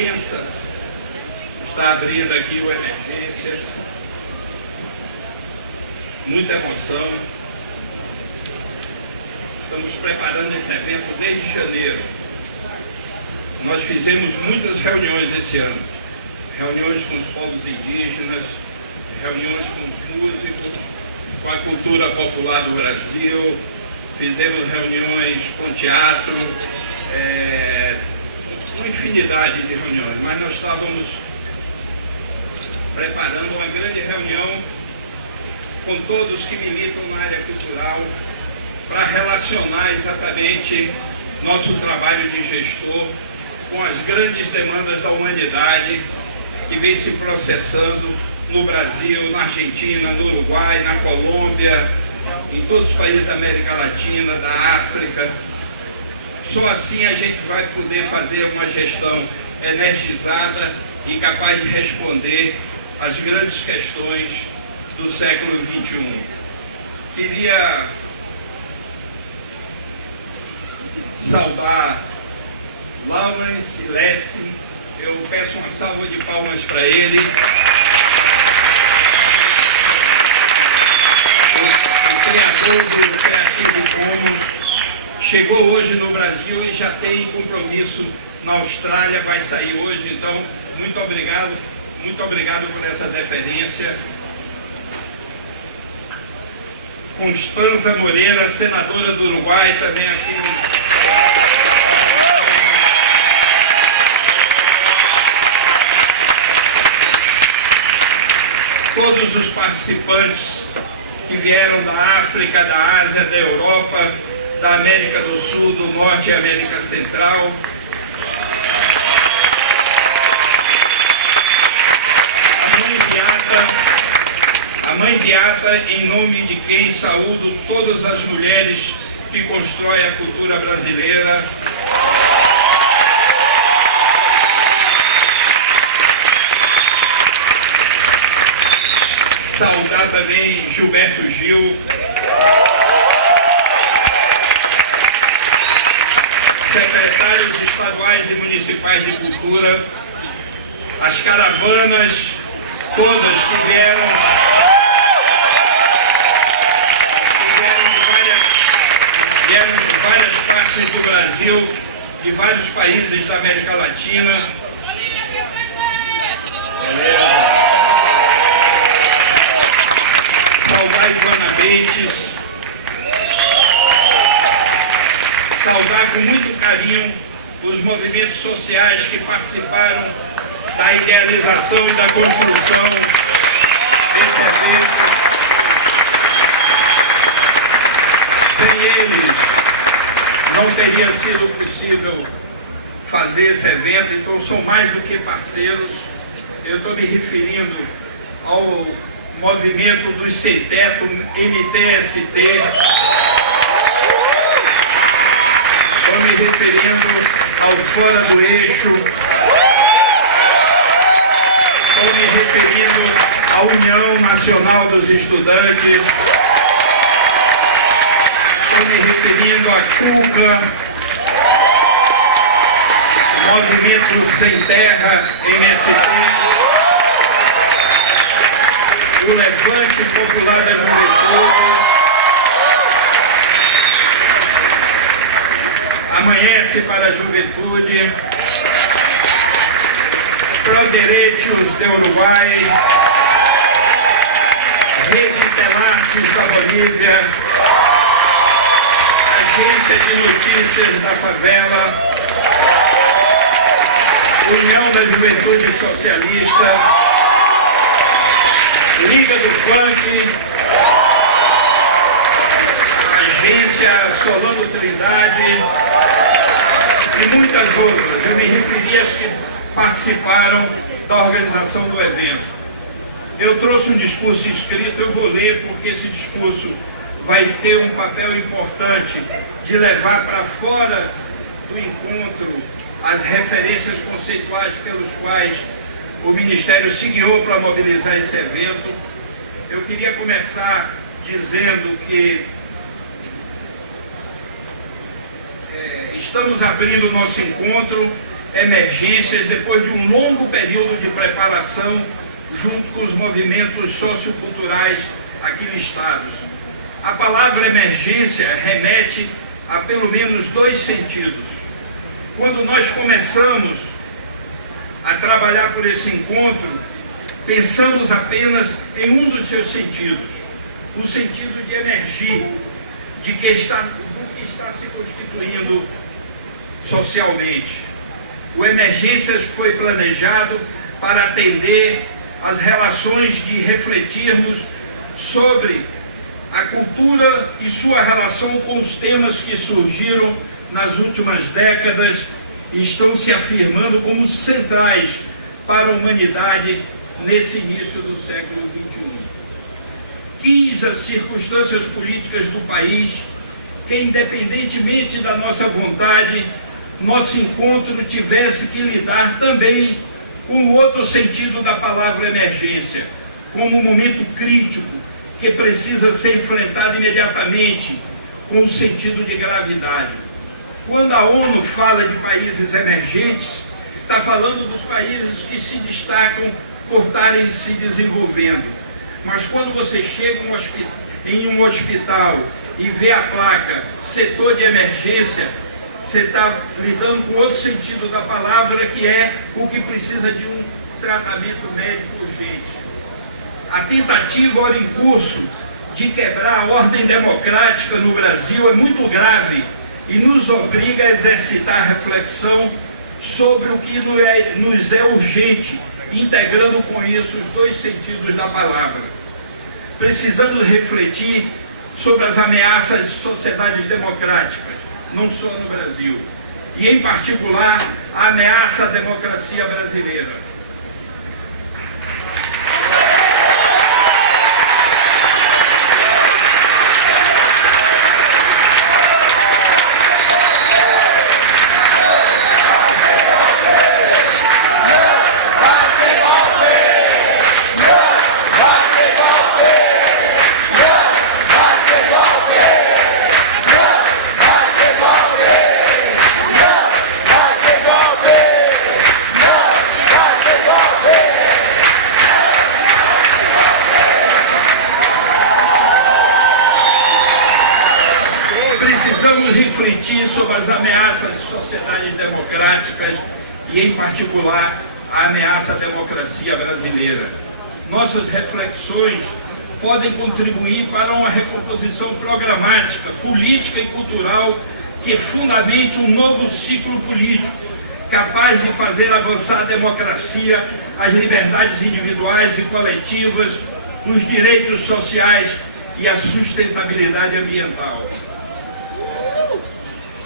imprensa está abrindo aqui o Emergência. Muita emoção. Estamos preparando esse evento desde janeiro. Nós fizemos muitas reuniões esse ano. Reuniões com os povos indígenas, reuniões com os músicos, com a cultura popular do Brasil, fizemos reuniões com teatro, uma infinidade de reuniões, mas nós estávamos preparando uma grande reunião com todos que militam na área cultural para relacionar exatamente nosso trabalho de gestor com as grandes demandas da humanidade que vem se processando no Brasil, na Argentina, no Uruguai, na Colômbia, em todos os países da América Latina, da África. Só assim a gente vai poder fazer uma gestão energizada e capaz de responder às grandes questões do século XXI. Queria saudar Lawrence Lessing. Eu peço uma salva de palmas para ele. O criador do Creative Commons chegou hoje no Brasil e já tem compromisso na Austrália, vai sair hoje. Então, muito obrigado por essa deferência. Constanza Moreira, senadora do Uruguai, também aqui. Todos os participantes que vieram da África, da Ásia, da Europa, da América do Sul, do Norte e América Central. A Mãe Beata, em nome de quem saúdo todas as mulheres que constroem a cultura brasileira. Saudar também Gilberto Gil, secretários estaduais e municipais de cultura, as caravanas todas que vieram de várias partes do Brasil, de vários países da América Latina. Beleza. Saudar Ivana Bates, saudar com muito carinho os movimentos sociais que participaram da idealização e da construção desse evento. Sem eles não teria sido possível fazer esse evento, então são mais do que parceiros. Eu estou me referindo ao movimento dos sem teto, MTST. Estou me referindo ao Fora do Eixo. Estou me referindo à União Nacional dos Estudantes. Estou me referindo à CUCA, Movimento Sem Terra, MST. O Levante Popular da Juventude, Amanhece para a Juventude, Proderechos de Uruguai, Rede Telartes da Bolívia, Agência de Notícias da Favela, União da Juventude Socialista, Liga do Funk, Agência Solano Trindade e muitas outras. Eu me referi às que participaram da organização do evento. Eu trouxe um discurso escrito, eu vou ler porque esse discurso vai ter um papel importante de levar para fora do encontro as referências conceituais pelos quais o Ministério se guiou para mobilizar esse evento. Eu queria começar dizendo que estamos abrindo o nosso encontro emergências depois de um longo período de preparação junto com os movimentos socioculturais aqui listados. A palavra emergência remete a pelo menos dois sentidos. Quando nós começamos a trabalhar por esse encontro, pensamos apenas em um dos seus sentidos, o sentido de emergir, do que está se constituindo socialmente. O Emergências foi planejado para atender às relações de refletirmos sobre a cultura e sua relação com os temas que surgiram nas últimas décadas e estão se afirmando como centrais para a humanidade nesse início do século XXI. Quis as circunstâncias políticas do país que, independentemente da nossa vontade, nosso encontro tivesse que lidar também com o outro sentido da palavra emergência, como um momento crítico que precisa ser enfrentado imediatamente com um sentido de gravidade. Quando a ONU fala de países emergentes, está falando dos países que se destacam por estarem se desenvolvendo. Mas quando você chega em um hospital e vê a placa setor de emergência, você está lidando com outro sentido da palavra, que é o que precisa de um tratamento médico urgente. A tentativa ora em curso de quebrar a ordem democrática no Brasil é muito grave e nos obriga a exercitar a reflexão sobre o que nos é urgente, integrando com isso os dois sentidos da palavra. Precisamos refletir sobre as ameaças às sociedades democráticas, não só no Brasil, e em particular a ameaça à democracia brasileira. Refletir sobre as ameaças às sociedades democráticas e, em particular, a ameaça à democracia brasileira. Nossas reflexões podem contribuir para uma recomposição programática, política e cultural que fundamente um novo ciclo político, capaz de fazer avançar a democracia, as liberdades individuais e coletivas, os direitos sociais e a sustentabilidade ambiental.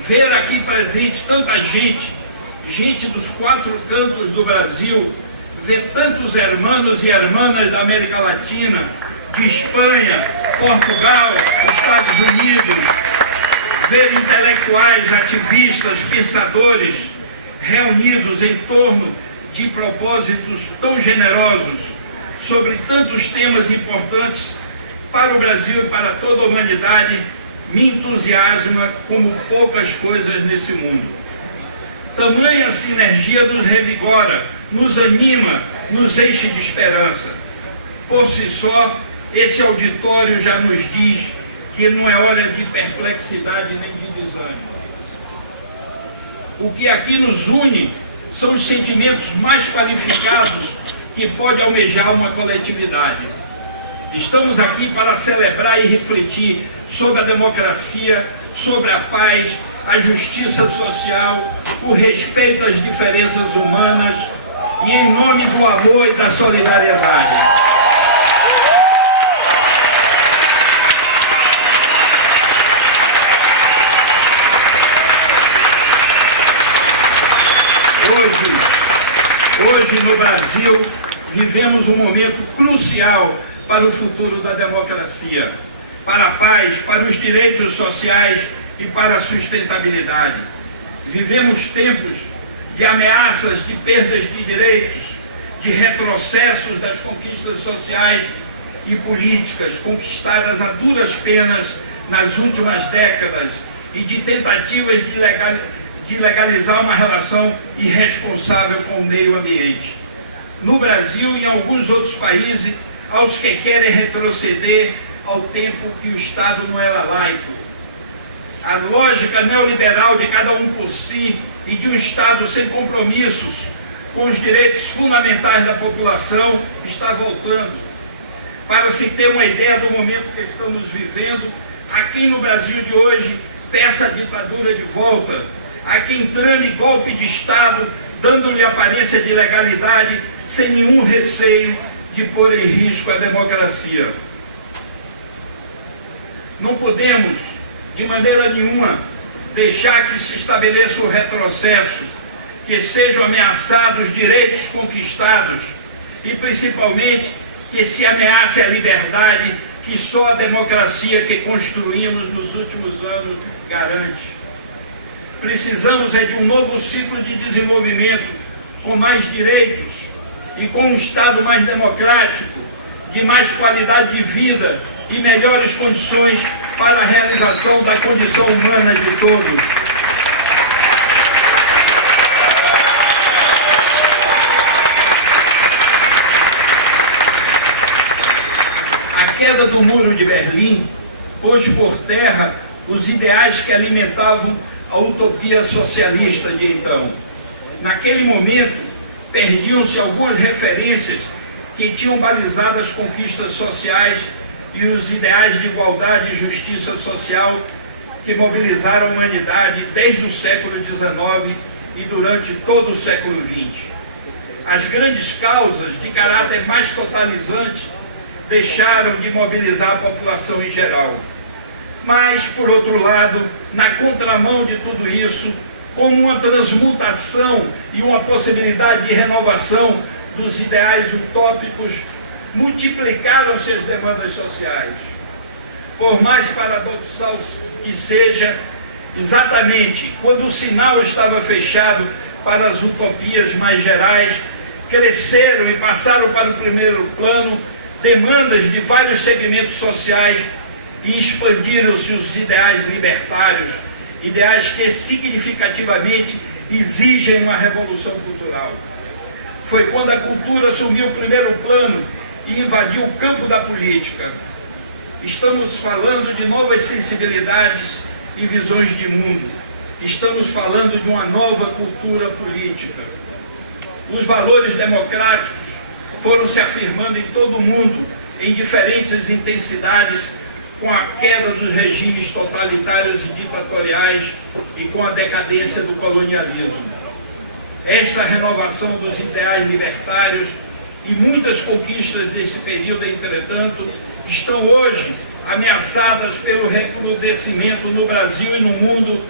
Ver aqui presente tanta gente dos quatro cantos do Brasil, ver tantos hermanos e hermanas da América Latina, de Espanha, Portugal, Estados Unidos, ver intelectuais, ativistas, pensadores reunidos em torno de propósitos tão generosos sobre tantos temas importantes para o Brasil e para toda a humanidade, me entusiasma como poucas coisas nesse mundo. Tamanha sinergia nos revigora, nos anima, nos enche de esperança. Por si só, esse auditório já nos diz que não é hora de perplexidade nem de desânimo. O que aqui nos une são os sentimentos mais qualificados que pode almejar uma coletividade. Estamos aqui para celebrar e refletir sobre a democracia, sobre a paz, a justiça social, o respeito às diferenças humanas e em nome do amor e da solidariedade. Hoje no Brasil vivemos um momento crucial para o futuro da democracia, para a paz, para os direitos sociais e para a sustentabilidade. Vivemos tempos de ameaças, de perdas de direitos, de retrocessos das conquistas sociais e políticas conquistadas a duras penas nas últimas décadas e de tentativas de legalizar uma relação irresponsável com o meio ambiente. No Brasil e em alguns outros países, aos que querem retroceder ao tempo que o Estado não era laico. A lógica neoliberal de cada um por si e de um Estado sem compromissos com os direitos fundamentais da população está voltando. Para se ter uma ideia do momento que estamos vivendo, há quem no Brasil de hoje peça a ditadura de volta, há quem trame golpe de Estado, dando-lhe aparência de legalidade, sem nenhum receio de pôr em risco a democracia. Não podemos, de maneira nenhuma, deixar que se estabeleça o retrocesso, que sejam ameaçados direitos conquistados e, principalmente, que se ameace a liberdade que só a democracia que construímos nos últimos anos garante. Precisamos de um novo ciclo de desenvolvimento com mais direitos e com um Estado mais democrático, de mais qualidade de vida e melhores condições para a realização da condição humana de todos. A queda do Muro de Berlim pôs por terra os ideais que alimentavam a utopia socialista de então. Naquele momento, perdiam-se algumas referências que tinham balizado as conquistas sociais e os ideais de igualdade e justiça social que mobilizaram a humanidade desde o século XIX e durante todo o século XX. As grandes causas de caráter mais totalizante deixaram de mobilizar a população em geral. Mas, por outro lado, na contramão de tudo isso, como uma transmutação e uma possibilidade de renovação dos ideais utópicos, multiplicaram-se as demandas sociais. Por mais paradoxal que seja, exatamente quando o sinal estava fechado para as utopias mais gerais, cresceram e passaram para o primeiro plano demandas de vários segmentos sociais e expandiram-se os ideais libertários, ideais que significativamente exigem uma revolução cultural. Foi quando a cultura assumiu o primeiro plano e invadiu o campo da política. Estamos falando de novas sensibilidades e visões de mundo. Estamos falando de uma nova cultura política. Os valores democráticos foram se afirmando em todo o mundo, em diferentes intensidades, com a queda dos regimes totalitários e ditatoriais e com a decadência do colonialismo. Esta renovação dos ideais libertários e muitas conquistas desse período, entretanto, estão hoje ameaçadas pelo recrudescimento no Brasil e no mundo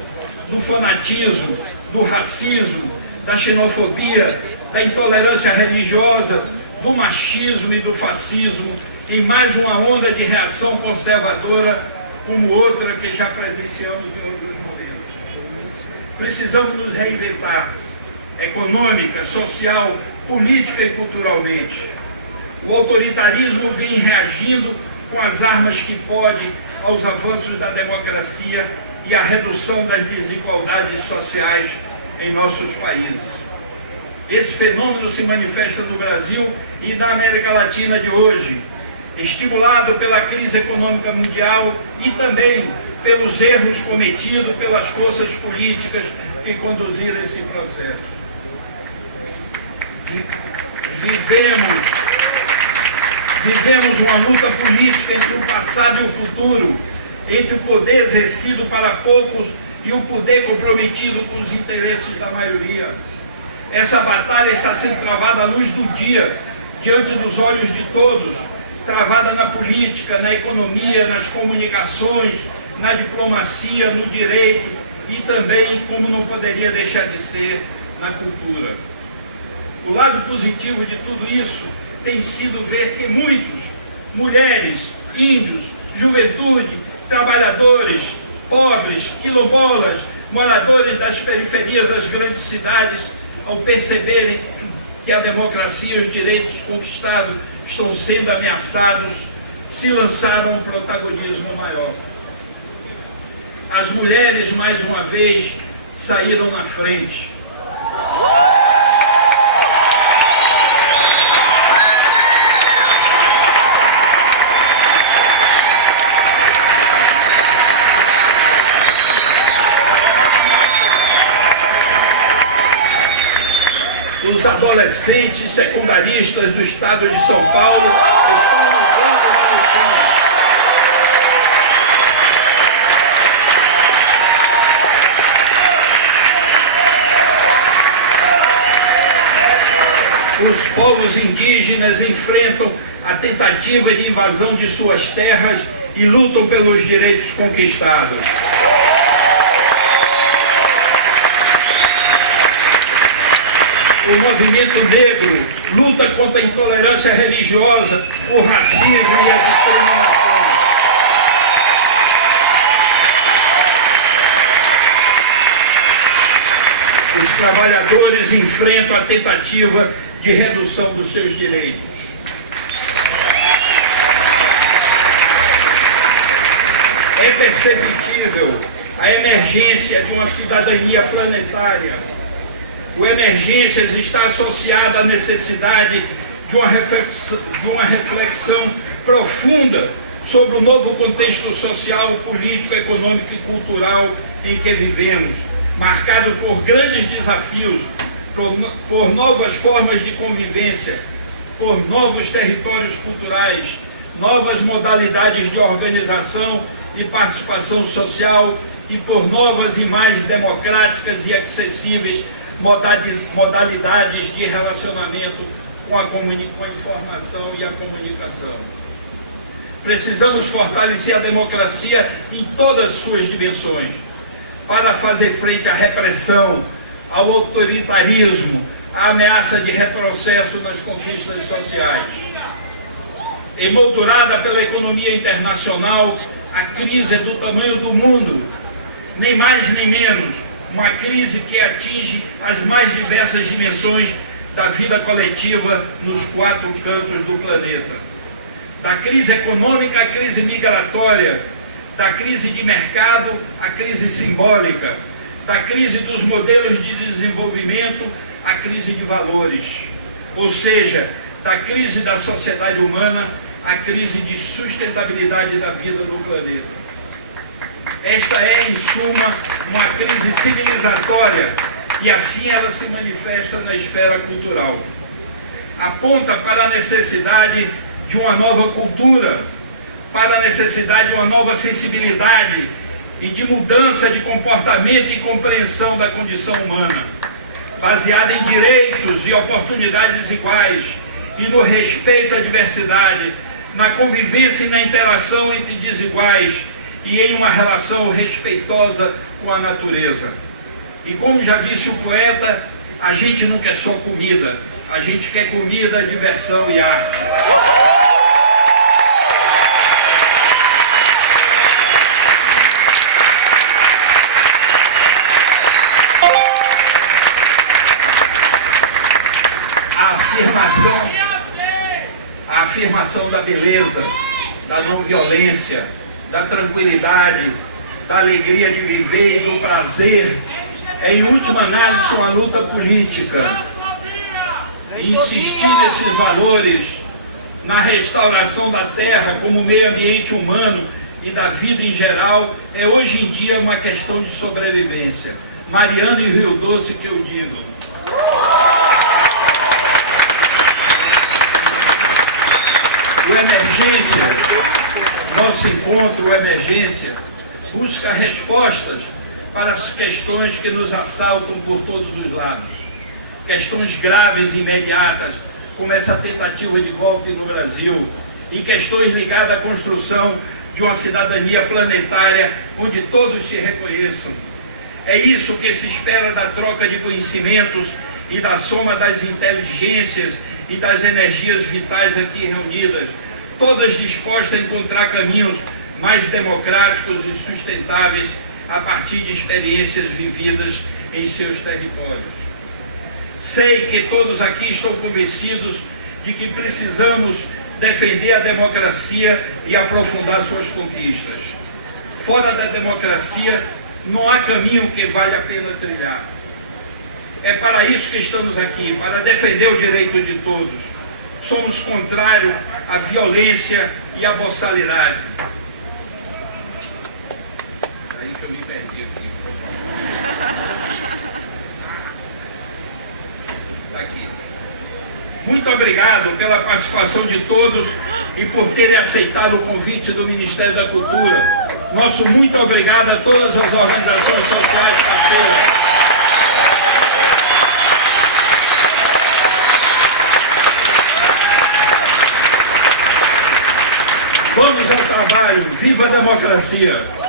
do fanatismo, do racismo, da xenofobia, da intolerância religiosa, do machismo e do fascismo, em mais uma onda de reação conservadora como outra que já presenciamos em outros momentos. Precisamos nos reinventar, econômica, social, política e culturalmente. O autoritarismo vem reagindo com as armas que pode aos avanços da democracia e à redução das desigualdades sociais em nossos países. Esse fenômeno se manifesta no Brasil e na América Latina de hoje, estimulado pela crise econômica mundial e também pelos erros cometidos pelas forças políticas que conduziram esse processo. Vivemos uma luta política entre o passado e o futuro, entre o poder exercido para poucos e o poder comprometido com os interesses da maioria. Essa batalha está sendo travada à luz do dia, diante dos olhos de todos, travada na política, na economia, nas comunicações, na diplomacia, no direito e também, como não poderia deixar de ser, na cultura. O lado positivo de tudo isso tem sido ver que muitos, mulheres, índios, juventude, trabalhadores, pobres, quilombolas, moradores das periferias das grandes cidades, ao perceberem que a democracia e os direitos conquistados estão sendo ameaçados, se lançaram a um protagonismo maior. As mulheres, mais uma vez, saíram na frente. Os adolescentes secundaristas do estado de São Paulo estão mudando a lição. Os povos indígenas enfrentam a tentativa de invasão de suas terras e lutam pelos direitos conquistados. O movimento negro luta contra a intolerância religiosa, o racismo e a discriminação. Os trabalhadores enfrentam a tentativa de redução dos seus direitos. É perceptível a emergência de uma cidadania planetária. O Emergências está associado à necessidade de uma reflexão profunda sobre o novo contexto social, político, econômico e cultural em que vivemos, marcado por grandes desafios, por novas formas de convivência, por novos territórios culturais, novas modalidades de organização e participação social e por novas e mais democráticas e acessíveis modalidades de relacionamento com a informação e a comunicação. Precisamos fortalecer a democracia em todas as suas dimensões, para fazer frente à repressão, ao autoritarismo, à ameaça de retrocesso nas conquistas sociais. Emoldurada pela economia internacional, a crise é do tamanho do mundo, nem mais nem menos, uma crise que atinge as mais diversas dimensões da vida coletiva nos 4 cantos do planeta. Da crise econômica à crise migratória, da crise de mercado à crise simbólica, da crise dos modelos de desenvolvimento à crise de valores, ou seja, da crise da sociedade humana à crise de sustentabilidade da vida no planeta. Esta é, em suma, uma crise civilizatória e assim ela se manifesta na esfera cultural. Aponta para a necessidade de uma nova cultura, para a necessidade de uma nova sensibilidade e de mudança de comportamento e compreensão da condição humana, baseada em direitos e oportunidades iguais e no respeito à diversidade, na convivência e na interação entre desiguais e em uma relação respeitosa com a natureza. E como já disse o poeta, a gente não quer só comida, a gente quer comida, diversão e arte. A afirmação da beleza, da não violência, da tranquilidade, da alegria de viver e do prazer, é em última análise uma luta política. Insistir nesses valores, na restauração da terra como meio ambiente humano e da vida em geral, é hoje em dia uma questão de sobrevivência. Mariana e Rio Doce que eu digo. O Emergência, nosso encontro, o Emergência, busca respostas para as questões que nos assaltam por todos os lados. Questões graves e imediatas, como essa tentativa de golpe no Brasil, e questões ligadas à construção de uma cidadania planetária onde todos se reconheçam. É isso que se espera da troca de conhecimentos e da soma das inteligências e das energias vitais aqui reunidas, todas dispostas a encontrar caminhos mais democráticos e sustentáveis a partir de experiências vividas em seus territórios. Sei que todos aqui estão convencidos de que precisamos defender a democracia e aprofundar suas conquistas. Fora da democracia, não há caminho que vale a pena trilhar. É para isso que estamos aqui, para defender o direito de todos. Somos contrários à violência e à boçalidade. Aí que eu me perdi aqui. Está aqui. Muito obrigado pela participação de todos e por terem aceitado o convite do Ministério da Cultura. Nosso muito obrigado a todas as organizações sociais parceiras. Vamos ao trabalho. Viva a democracia!